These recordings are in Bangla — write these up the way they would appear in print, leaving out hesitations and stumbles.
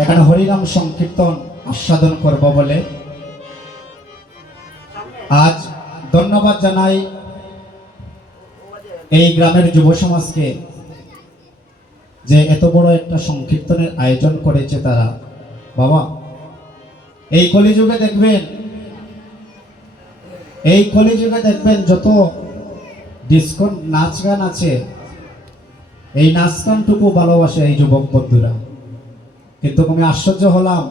এখানে হরিনাম সংকীর্তন আস্বাদন করব বলে আজ ধন্যবাদ জানাই এই গ্রামের যুব সমাজকে যে এত বড় একটা সংকীর্তনের আয়োজন করেছে তারা। বাবা, এই কলিযুগে দেখবেন যত ডিস্কো নাচ গান আছে, এই নাচ গানটুকু ভালোবাসে এই যুবক বন্ধুরা। কিন্তু আমি আশ্চর্য হলাম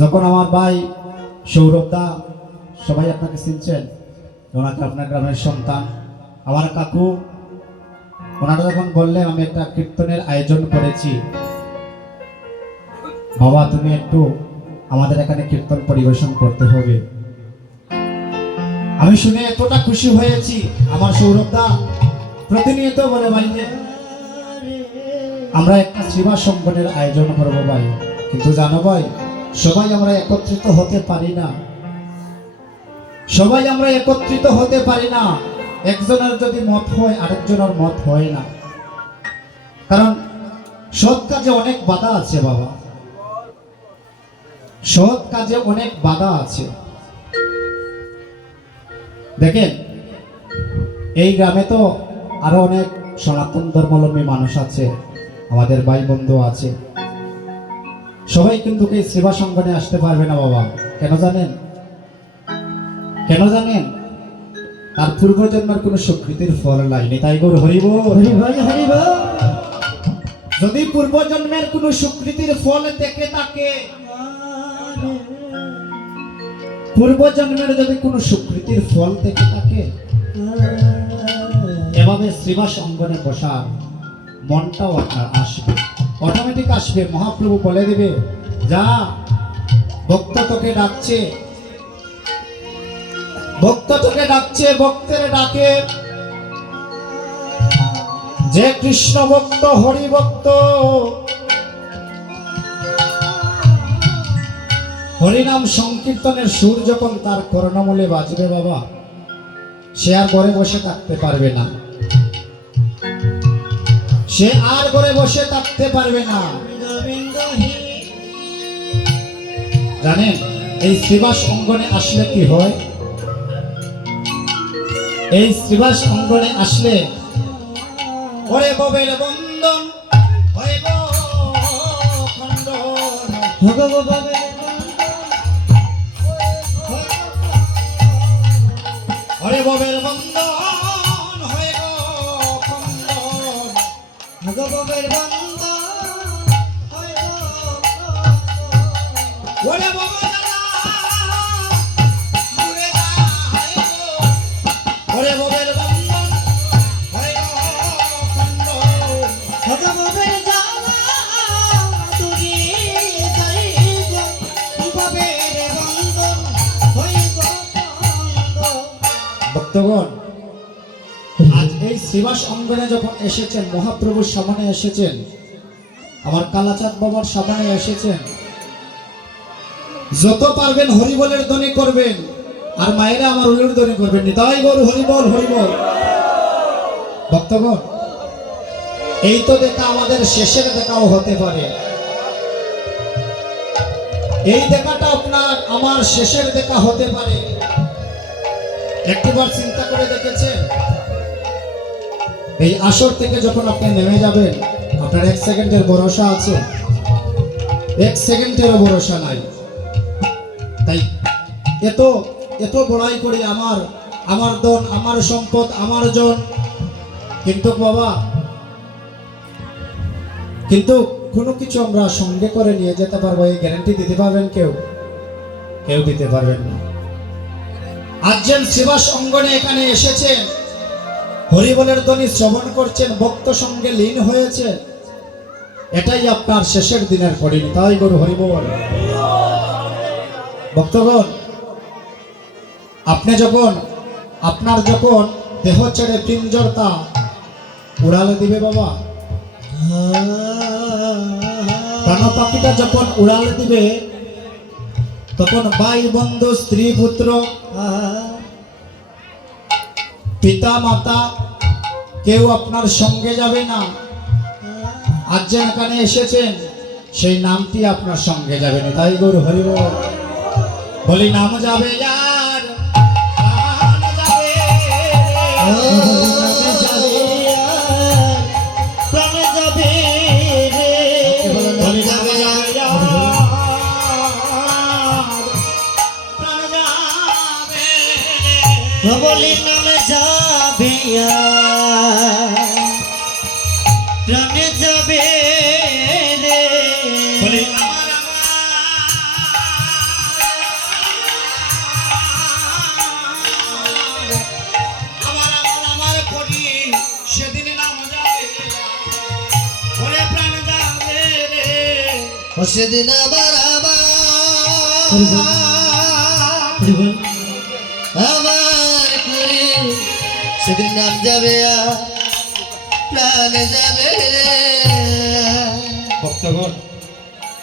যখন আমার ভাই সৌরভ দা, সবাই আপনাকে চিনছেন, ওনাকে আপনার গ্রামের সন্তান, আমার কাকু, ওনারা যখন বললেন আমি একটা কীর্তনের আয়োজন করেছি, বাবা তুমি একটু আমাদের এখানে কীর্তন পরিবেশন করতে হবে, আমি শুনে এতটা খুশি হয়েছি। আমার সৌরভ দা প্রতিনিয়ত বলে ভাই যে আমরা একটা সেবা সম্মানের আয়োজন করবো ভাই, কিন্তু জানো ভাই সবাই আমরা একত্রিত হতে পারি না, একজনের যদি মত হয় আরেকজনের মত হয় না, কারণ সৎ কাজে অনেক বাধা আছে বাবা, সৎ কাজে অনেক বাধা আছে। দেখেন এই গ্রামে তো আরো অনেক সনাতন ধর্মাবলম্বী মানুষ আছে, আমাদের ভাই বন্ধু আছে, সবাই কিন্তু এই সেবা সংগঠনে আসতে পারবে না বাবা। কেন জানেন? তার পূর্বজন্মের কোন স্বীকৃতির ফল লাইনি, তাই গৌর হরিব হরিব। যদি পূর্বজন্মের কোন স্বীকৃতির ফল থেকে থাকে, এভাবে শ্রীবাস অঙ্গনে বসা মনটাও আপনার আসবে, অটোমেটিক আসবে। মহাপ্রভু বলে দিবে যা ভক্ত তোকে ডাকছে, ভক্তের ডাকে, যে কৃষ্ণ ভক্ত হরি ভক্ত, হরিনাম সংকীর্তনের সুর যখন তার কর্ণমূলে বাজবে বাবা, সে আর ঘরে বসে থাকতে পারবে না, জানেন এই শ্রীবাস অঙ্গনে আসলে কি হয়? এই শ্রীবাস অঙ্গনে আসলে ওরে ববের বন্দন হয় গো খণ্ডন, ওরে ববের বন্দন হয় গো খণ্ডন, ববের বন্দন হয় গো, ওরে ববের ভক্তগণ, আজ এই শ্রীবাস অঙ্গনে যখন এসেছেন, মহাপ্রভুর সামনে এসেছেন, আমার কালাচাঁদ বাবার সামনে এসেছেন, যত পারবেন হরিবলের ধ্বনি করবেন, আর মায়েরা আমার উলুর ধ্বনি করবেন। নিতাই গৌর হরিবল হরিবল। ভক্তগণ, এই তো দেখা আমাদের শেষের দেখাও হতে পারে, এই দেখাটা আপনার আমার শেষের দেখা হতে পারে। একবার চিন্তা করে দেখেছেন, এই আসর থেকে যখন আপনি নেমে যাবেন, আপনার 1 সেকেন্ডের ভরসা আছে? 1 সেকেন্ডেরও ভরসা নাই। তাই এত বড়াই করি আমার ধন, আমার সম্পদ, আমার জন, কিন্তু বাবা কোনো কিছু আমরা সঙ্গে করে নিয়ে যেতে পারবো এই গ্যারান্টি দিতে পারবেন? কেউ দিতে পারবেন না। আজ যেন শ্রীবাস অঙ্গনে এখানে এসেছেন, হরিবলের ধ্বনি শ্রবণ করছেন, ভক্ত সঙ্গে লীন হয়েছে, এটাই আপনার শেষের দিনের পরিণতি। তাই গৌর হরিবল। ভক্তগণ, আপনার যখন দেহ ছেড়ে পিঞ্জরটা উড়ালে দিবে বাবা, প্রাণ পাখিটা যখন উড়ালে দিবে, তখন ভাই বন্ধু স্ত্রী পুত্র পিতা মাতা কেউ আপনার সঙ্গে যাবে না। আজ যে এখানে এসেছেন সেই নামটি আপনার সঙ্গে যাবে না, তাই গৌর হরি বল। বলি নাম যাবে আর প্রাণ যাবে, নামে যাবে আর প্রাণ যাবে রে। বলি নাম যাবে আর প্রাণ যাবে রে। বলি নামে যাবে আর প্রাণ যাবে রে। বলি আমার করি সেদিন নাম যাবে ওরে প্রাণ যাবে রে। ও সেদিন আবার আবার করি সেদিন নাম যাবে আর প্রাণ যাবে রে। ভক্তগণ,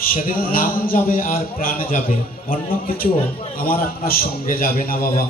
সেদিন নাম যাবে আর প্রাণ যাবে, অন্য কিছু আমার আপনার সঙ্গে যাবে না বাবা।